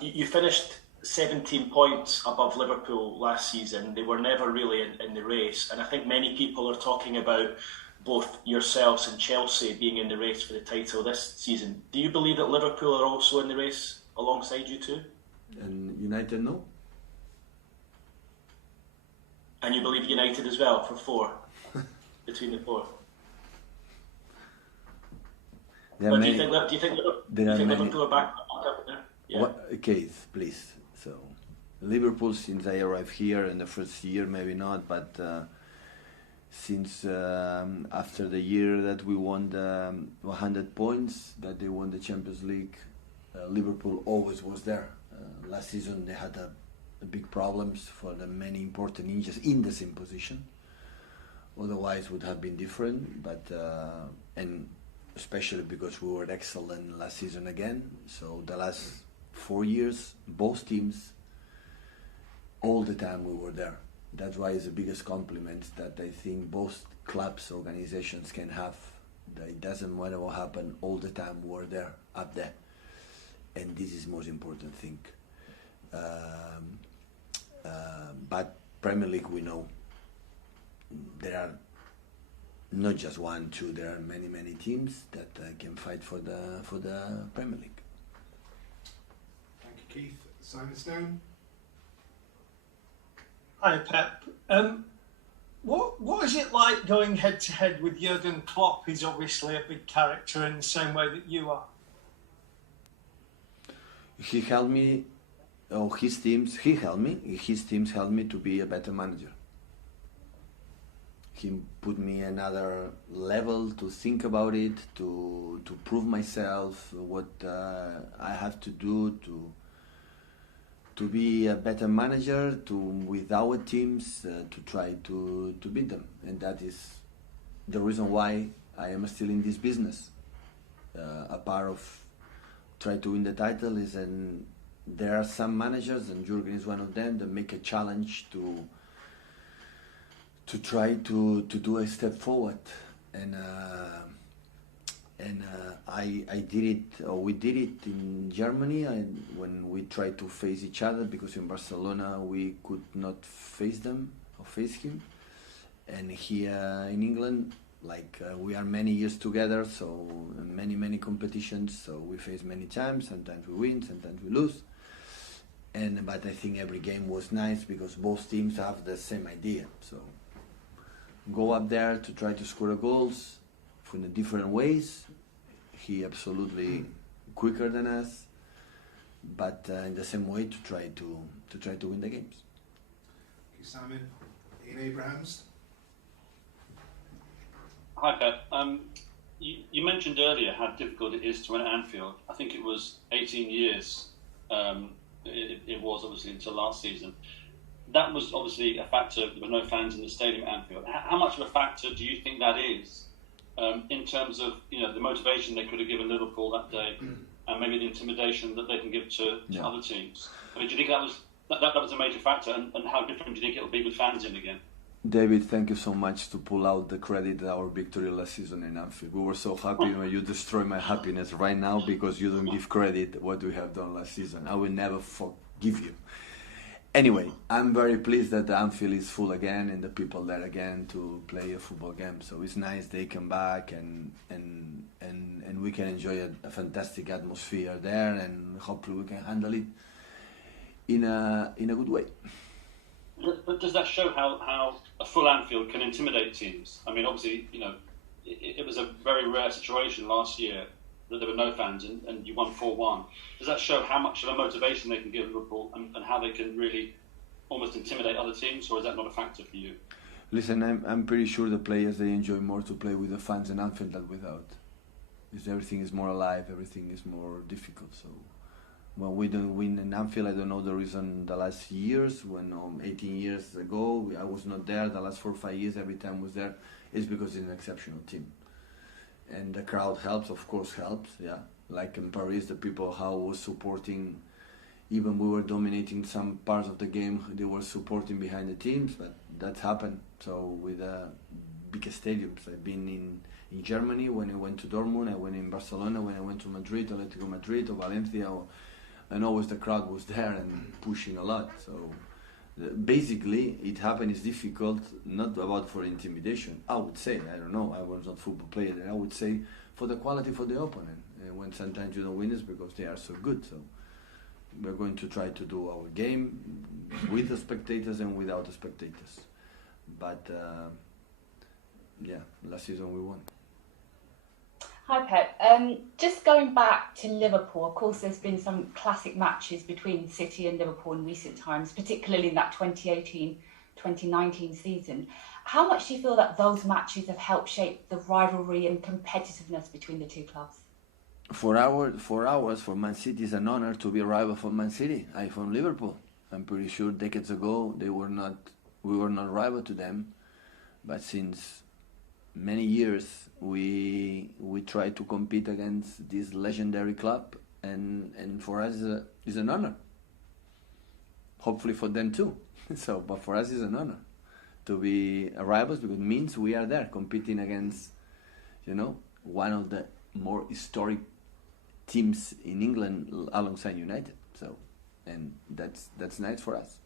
You finished 17 points above Liverpool last season. They were never really in the race, and I think many people are talking about both yourselves and Chelsea being in the race for the title this season. Do you believe that Liverpool are also in the race alongside you two? And United, no. And you believe United as well for 4, between the 4? But do you think Liverpool are back up there? Yeah. Keith, please. So, Liverpool, since I arrived here in the first year, maybe not, but since after the year that we won the 100 points, that they won the Champions League, Liverpool always was there. Last season they had big problems for the many important injuries in the same position. Otherwise, would have been different. But and especially because we were excellent last season again. So the last 4 years, both teams, all the time we were there. That's why it's the biggest compliment that I think both clubs, organizations can have. That it doesn't matter what happened, all the time we're there, up there. And this is the most important thing. But Premier League, we know there are not just 1, 2. There are many teams that can fight for the Premier League. Thank you, Keith. Simon Stone. Hi, Pep. What is it like going head to head with Jurgen Klopp? He's obviously a big character in the same way that you are. He helped me. His teams helped me to be a better manager. He put me another level to think about it, to prove myself, what I have to do to be a better manager, with our teams to try to beat them, and that is the reason why I am still in this business. A part of try to win the title is an. There are some managers, and Jurgen is one of them, that make a challenge to try to do a step forward, and I did it, or we did it in Germany when we tried to face each other, because in Barcelona we could not face them or face him, and here in England, we are many years together, so many competitions, so we face many times. Sometimes we win, sometimes we lose. But I think every game was nice because both teams have the same idea. So go up there to try to score goals in different ways. He absolutely quicker than us, but in the same way to try to win the games. Thank you, Simon. Ian Abrahams. Hi, Pep. You mentioned earlier how difficult it is to win at Anfield. I think it was 18 years. It was obviously until last season. That was obviously a factor. There were no fans in the stadium at Anfield. How much of a factor do you think that is in terms of the motivation they could have given Liverpool that day, and maybe the intimidation that they can give to other teams? I mean, do you think that was a major factor, and how different do you think it'll be with fans in again? David, thank you so much to pull out the credit of our victory last season in Anfield. We were so happy when you destroy my happiness right now because you don't give credit what we have done last season. I will never forgive you. Anyway, I'm very pleased that the Anfield is full again and the people there again to play a football game. So it's nice they come back and we can enjoy a fantastic atmosphere there, and hopefully we can handle it in a good way. But does that show how a full Anfield can intimidate teams? I mean, obviously, it was a very rare situation last year that there were no fans and you won 4-1. Does that show how much of a motivation they can give Liverpool and how they can really almost intimidate other teams, or is that not a factor for you? Listen, I'm pretty sure the players, they enjoy more to play with the fans in Anfield than without. Because everything is more alive, everything is more difficult, so... When we don't win in Anfield, I don't know the reason. The last years, when 18 years ago, I was not there. The last 4 or 5 years, every time I was there, it's because it's an exceptional team. And the crowd helps, of course, helps. Yeah, like in Paris, the people how was supporting. Even we were dominating some parts of the game, they were supporting behind the teams. But that happened. So with the biggest stadiums, I've been in Germany when I went to Dortmund. I went in Barcelona when I went to Madrid, Atletico Madrid, or Valencia. and always the crowd was there and pushing a lot. So basically, it happened is difficult, not about for intimidation. I would say, I don't know, I was not football player. I would say for the quality for the opponent. When sometimes you don't win is because they are so good. So we're going to try to do our game with the spectators and without the spectators. But yeah, last season we won. Hi Pep. Just going back to Liverpool, of course there's been some classic matches between City and Liverpool in recent times, particularly in that 2018-2019 season. How much do you feel that those matches have helped shape the rivalry and competitiveness between the two clubs? For Man City is an honor to be a rival for Man City. I'm from Liverpool. I'm pretty sure decades ago we were not rival to them, but since many years we try to compete against this legendary club, and for us it's an honor. Hopefully for them too. But for us it's an honor to be rivals, because it means we are there competing against, one of the more historic teams in England alongside United. So, and that's nice for us.